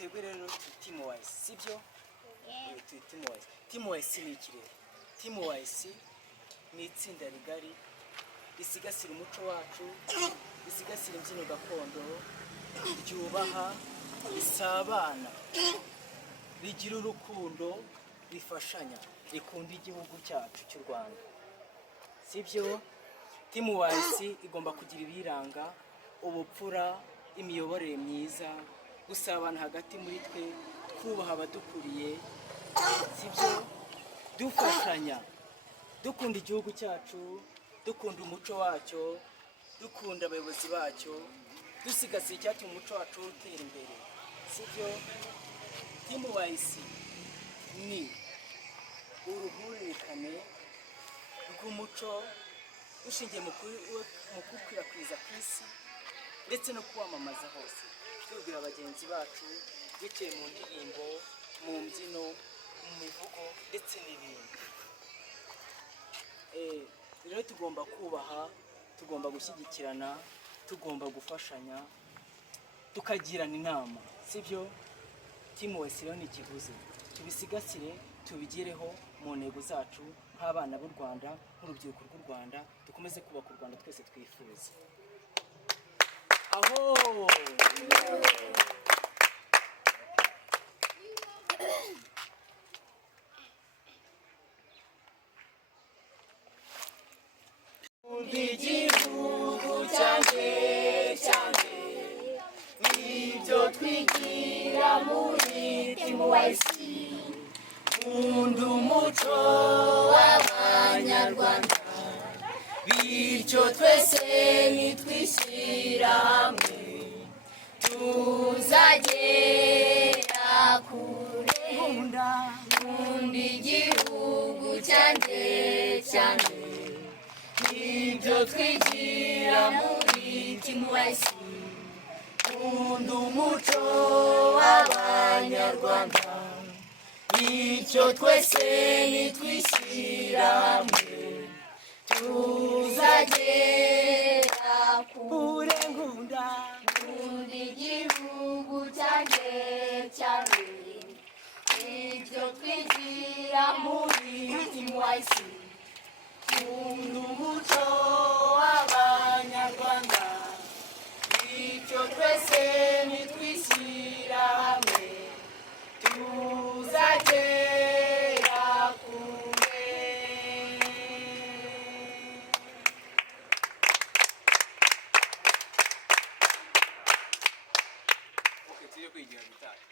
twebwe rero Team Wise sibyo Team Wise ni ikirere. Team Wise ni itsinda rigari risigasira umuco wacu, risigasira imbyino gakondo, ryubaha, risabana, rigira urukundo, rifashanya, rikunda igihugu cyacu cy'u Rwanda sibyo. Team Wise igomba kugira ibiranga: ubupfura, imiyoborere myiza, gusabana hagati muri twe, twubaha abadukuriye sibyo, dufashanya, dukunda igihugu cyacu, dukunda umuco wacyo, dukunda abayobozi bacyo, dusigasira icyatuma umuco wacu utera imbere sibyo. Team Wise ni uruhurirane rw'umuco dushingiye mu gukwirakwiza ku isi ndetse no kuwamamaza hose, tubwira bagenzi bacu biciye mu ndirimbo, mu mbyino, mu mivugo ndetse n'ibindi. Rero tugomba kubaha, tugomba gushyigikirana, tugomba gufashanya, tukagirana inama sibyo. Team Wise rero ni ikivuze, tubisigasire, tubigireho mu ntego zacu nk'abana b'u Rwanda, nk'urubyiruko rw'u Rwanda, dukomeze kubaka u Rwanda twese twifuza. Aho igihugu cyanjye nibyo twigira muri Team Wise, nkunda umuco w'Abanyarwanda, bityo twese nitwishyira hamwe tuzagera kure. Nkunda igihugu cyanjye nibyo twigira muri Team Wise, nkunda umuco w'Abanyarwanda, bityo twese nitwishyira hamwe tuzagera kure. Nkunda igihugu cyanjye nibyo twigira muri Team Wise, nkunda umuco w'Abanyarwanda, bityo twese nitwishyira hamwe tuzagera kure. Okay, tujye kwigira gitari.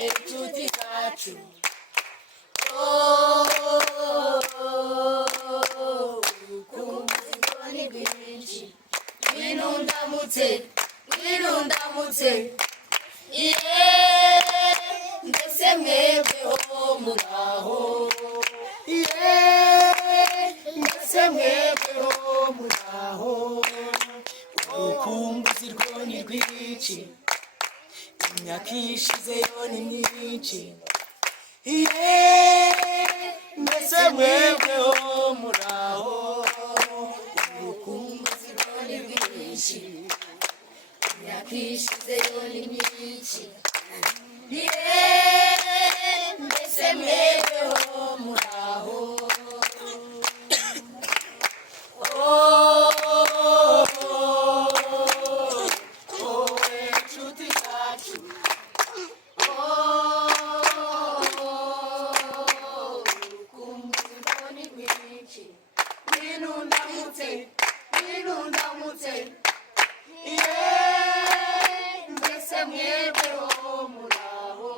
Inshuti zacu, kumuziko ni rwinshi, ngwino ndamutse, mbese mwebweho muraho, mbese mwebweho muraho, urukumbuzi rwo ni rwinshi, imyaka ishizeyo ni myinshi, mbese mwebweho muraho, urukumbuzi rwo ni rwinshi, imyaka ishizeyo ni myinshi, mbese mwebweho muraho. Inshuti zacu, urukumbuzi rwo ni rwinshi, ngwino ndamutse, mbese mwebweho muraho.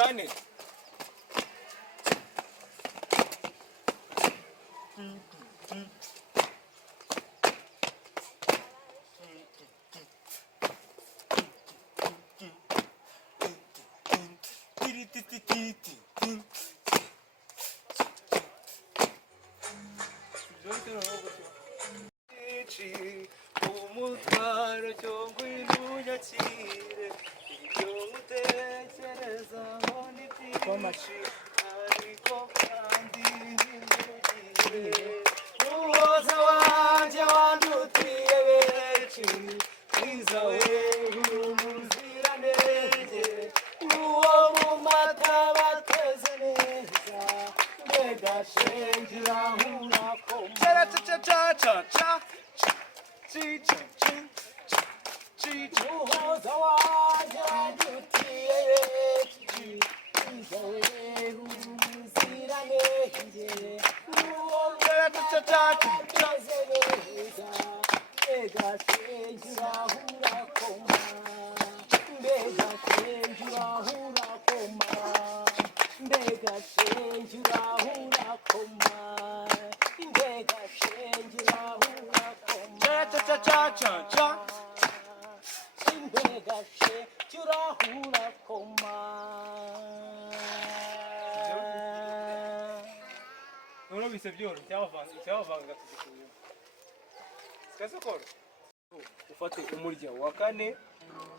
kane. umutwaro cyangwa inunyakire ibyo utekerezaho ni byinshi ariko kandi ntibimugire umuhoza wanjye wandutiye benshi mwiza we umuziranenge uwo mu mata bateze neza mbega shenge urahura koma umuhoza wanjye wandutiye benshi mwiza we umuziranenge uwo mu mata bateze neza mbega shenge urahura koma mbega shenge urahura koma mbega shenge urahura koma mbega shenge urahura koma mbega shenge urahura koma noneho bise byoroshye icyabavanga tugikuye sikaze koro ufate umurya wa kane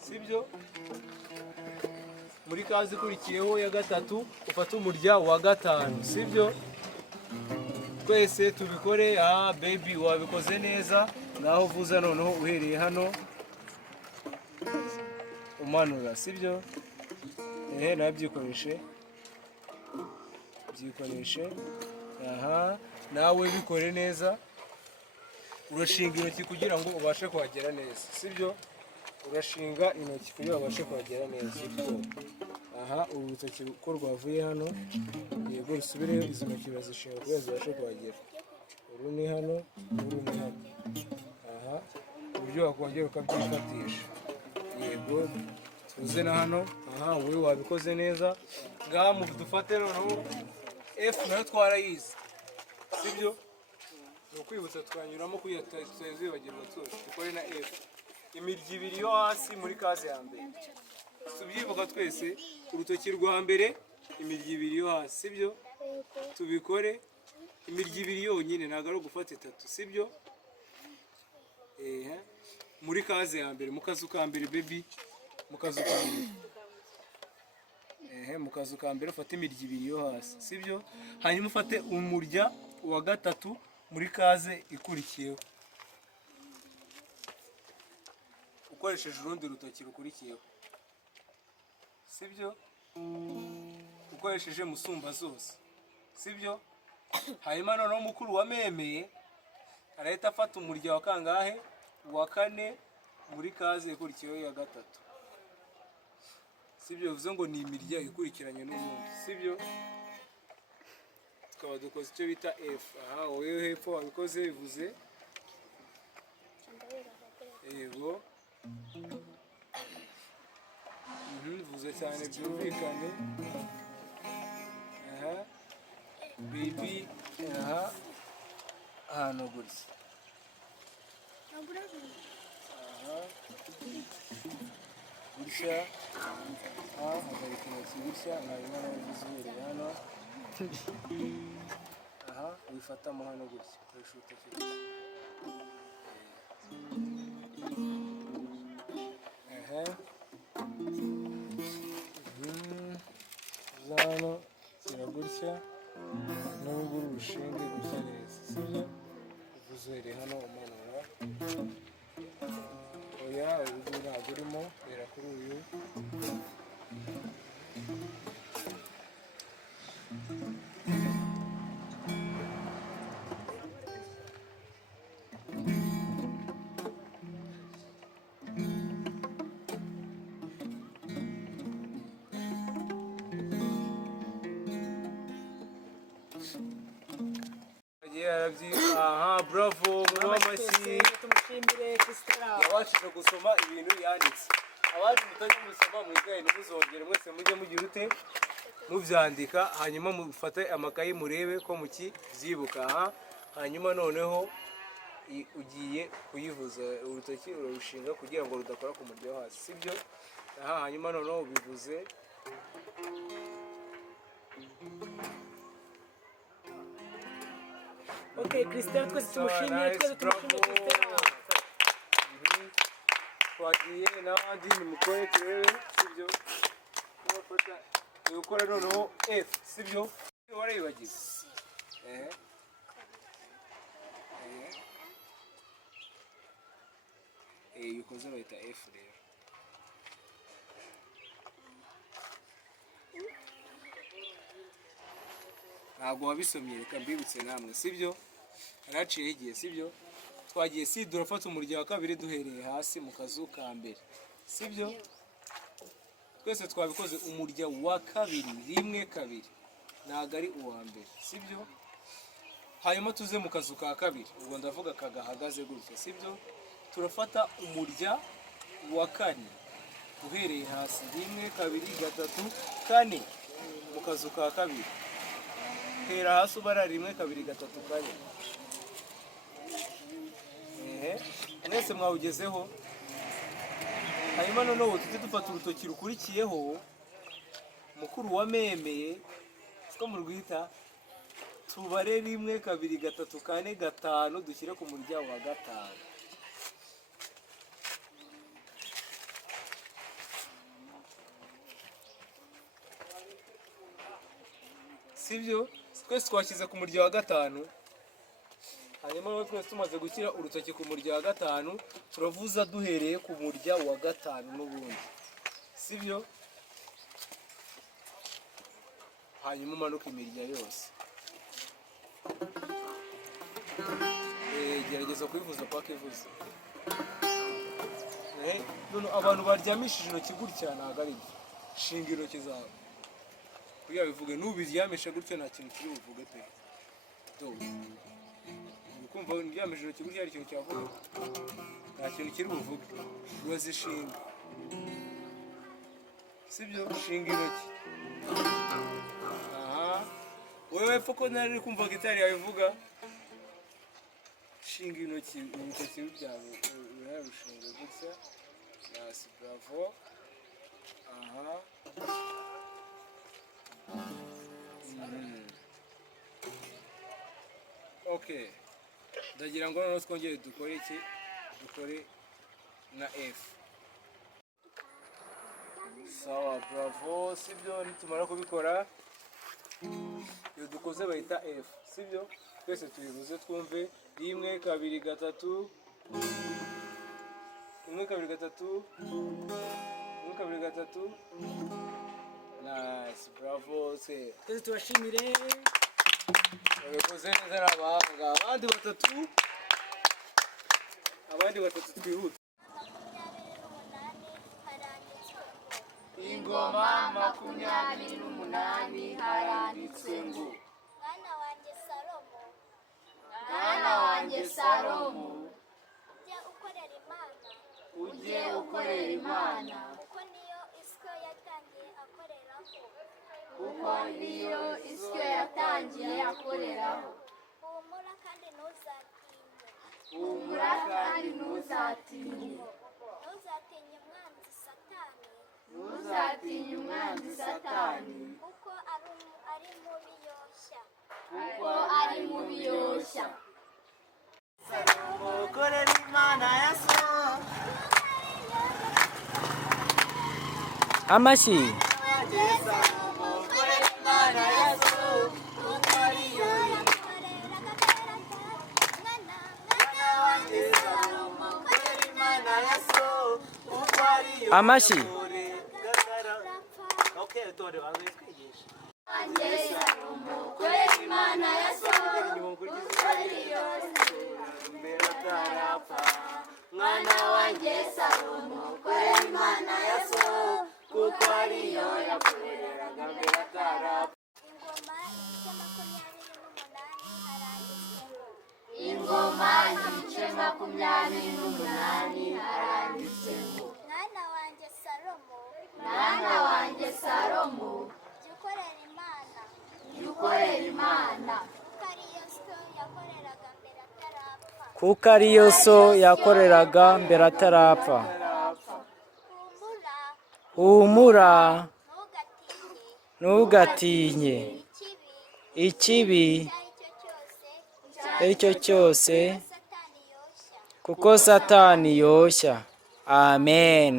sibyo muri kazi ikurikiyeho ya gatatu ufate umurya wa gatanu sibyo twese tubikore. baby wabikoze neza naho uvuza noneho uhereye hano umanura sibyo nawe byikoreshe nawe bikore neza. Urashinga intoki kugira ngo ubashe kuhagera neza sibyo urashinga intoki kugira ngo ubashe kuhagera neza. uru rutoki ko rwavuye hano yego rusubireyo, izi ntoki urazishinga kugira ngo zibashe kuhagera. uru ni hano uru ni hano. uburyo wakongera ukabyifatisha yego tuze na hano. wowe wabikoze neza. ngaha dufate noneho F nayo twarayizi sibyo ni ukwibutsa twanyuramo kugira tutazibagirwa twose. dukore na F imirya ibiri yo hasi muri kaze ya mbere tubyibuka twese. urutoki rwa mbere imirya ibiri yo hasi sibyo tubikore imirya ibiri yonyine ntabwo ari ugufata itatu sibyo. muri kaze ya mbere mu kazu ka mbere baby mu kazu ka mbere mu kazu ka mbere ufate imirya ibiri yo hasi sibyo. hanyuma ufate umurya wa gatatu muri kaze ikurikiyeho ukoresheje urundi rutoki rukurikiyeho sibyo ukoresheje musumba zose sibyo. hanyuma noneho mukuru wamemeye arahita afata umurya wa kangahe wa kane muri kaze ikurikiyeho ya gatatu sibyo. bivuze ngo ni imirya ikurikiranye n'ubundi sibyo. tukaba dukoze icyo bita F. wowe hepfo wabikoze bivuze yego bivuze cyane byumvikane. bibi ahantu gutya gutya hagarika intoki gutya mwarimu n'abagize uhereye hano wifatamo hano gutya ukoresha urutoki gutya hano kira gutya n'urugo urushinge gutya neza sibyo. uvuze uhereye hano umanura oya urugo ntabwo urimo rera kuri uyu bravo muramashyi. tumushimire Christopher yabashije gusoma ibintu yanditse. abaje mutajya gusoma mwigane ntuzongere mwese mujye mugira ute mubyandika, hanyuma mufate amakayi murebe ko mukibyibuka. Aha hanyuma noneho ugiye kuyivuza, urutoki urarushinga kugira ngo rudakora ku murya wo hasi, sibyo? Aha hanyuma noneho ubivuze. Okay, Christelle, twese tumushimiye, twese tumushimiye Christelle. Twagiye n'abandi nimukore turebe, sibyo? Murafata gukora noneho F, sibyo? Warayibagize. Iyo ukoze bayita F rero. Ntabwo wabisomye, reka mbibutse namwe, sibyo? Haraciyeho igihe, sibyo? Twagiye si durafata umurya wa kabiri duhereye hasi mu kazu ka mbere, sibyo? Twese twabikoze umurya wa kabiri, rimwe kabiri, ntabwo ari uwa mbere, sibyo? Hanyuma tuze mu kazu ka kabiri, ubwo ndavuga kagahagaze gutya, sibyo? Turafata umurya wa kane uhereye hasi, rimwe kabiri gatatu kane, mu kazu ka kabiri hera hasi ubara rimwe kabiri gatatu kane. Mwese mwawugezeho. Hanyuma noneho tujye dufata urutoki rukurikiyeho, mukuru wa memeye siko murwita, tubare rimwe kabiri gatatu kane gatanu, dushyire ku murya wa gatanu. Sibyo? Twese twashyize ku murya wa gatanu. Hanyuma twese tumaze gushyira urutoki ku murya wa gatanu, turavuza duhereye ku murya wa gatanu n'ubundi, sibyo? Hanyuma umanuka imirya yose. Gerageza kubivuza paka ivuze. None abantu baryamishije intoki gutya ntabwo ari byo. Shinga intoki zawe kugira bivuge, nubiryamisha gutya nta kintu kiri buvuge pe. Ukumva uryamishije intoki gutya hari ikintu cyavuga, nta kintu kiri buvuge. Urazishinga, sibyo? Shinga intoki. Aha, wewe epfo ko nari kumva gitari yawe ivuga, shinga intoki, urutoki rubyawe urarushinga gutya. Yes, bravo. Aha. Okay, ndagira ngo noneho twongere dukore iki? Dukore na F. Sawa, bravo, sibyo? Nitumara kubikora, iyo dukoze bayita F, sibyo? Twese tubivuze twumve. Rimwe kabiri gatatu, rimwe kabiri gatatu, rimwe kabiri gatatu. Nice, bravo, se. Twese tubashimire. Babikoze neza n'abahanga. Abandi batatu twihuta. Ingoma 28 haranditse ngo Mwana wanjye Salomo, ujye ukorera Imana, kuko niyo isyo yatangiye akoreraho. humura kandi ntuzatinye. ntuzatinye umwanzi Satani, kuko ari mubi yoshya. Ukorera Imana ya so. Amashyi. Ukorera Imana ya so, kuko ariyo Amashyi. Okay, dore bazitwigisha. Ukorera Imana ya so, Mwana wanjye Salomo, ukorera Imana ya so, kuko ariyo yakoreraga mbere atarapfa. Ingoma igice 28 haranditse ngo Mwana wanjye Salomo, Mwana wanjye Salomo, jya ukorera imana kuko ariyo so yakoreraga mbere atarapfa. Humura, ntugatinye ikibi icyo cyose kuko Satani yoshya. Amen.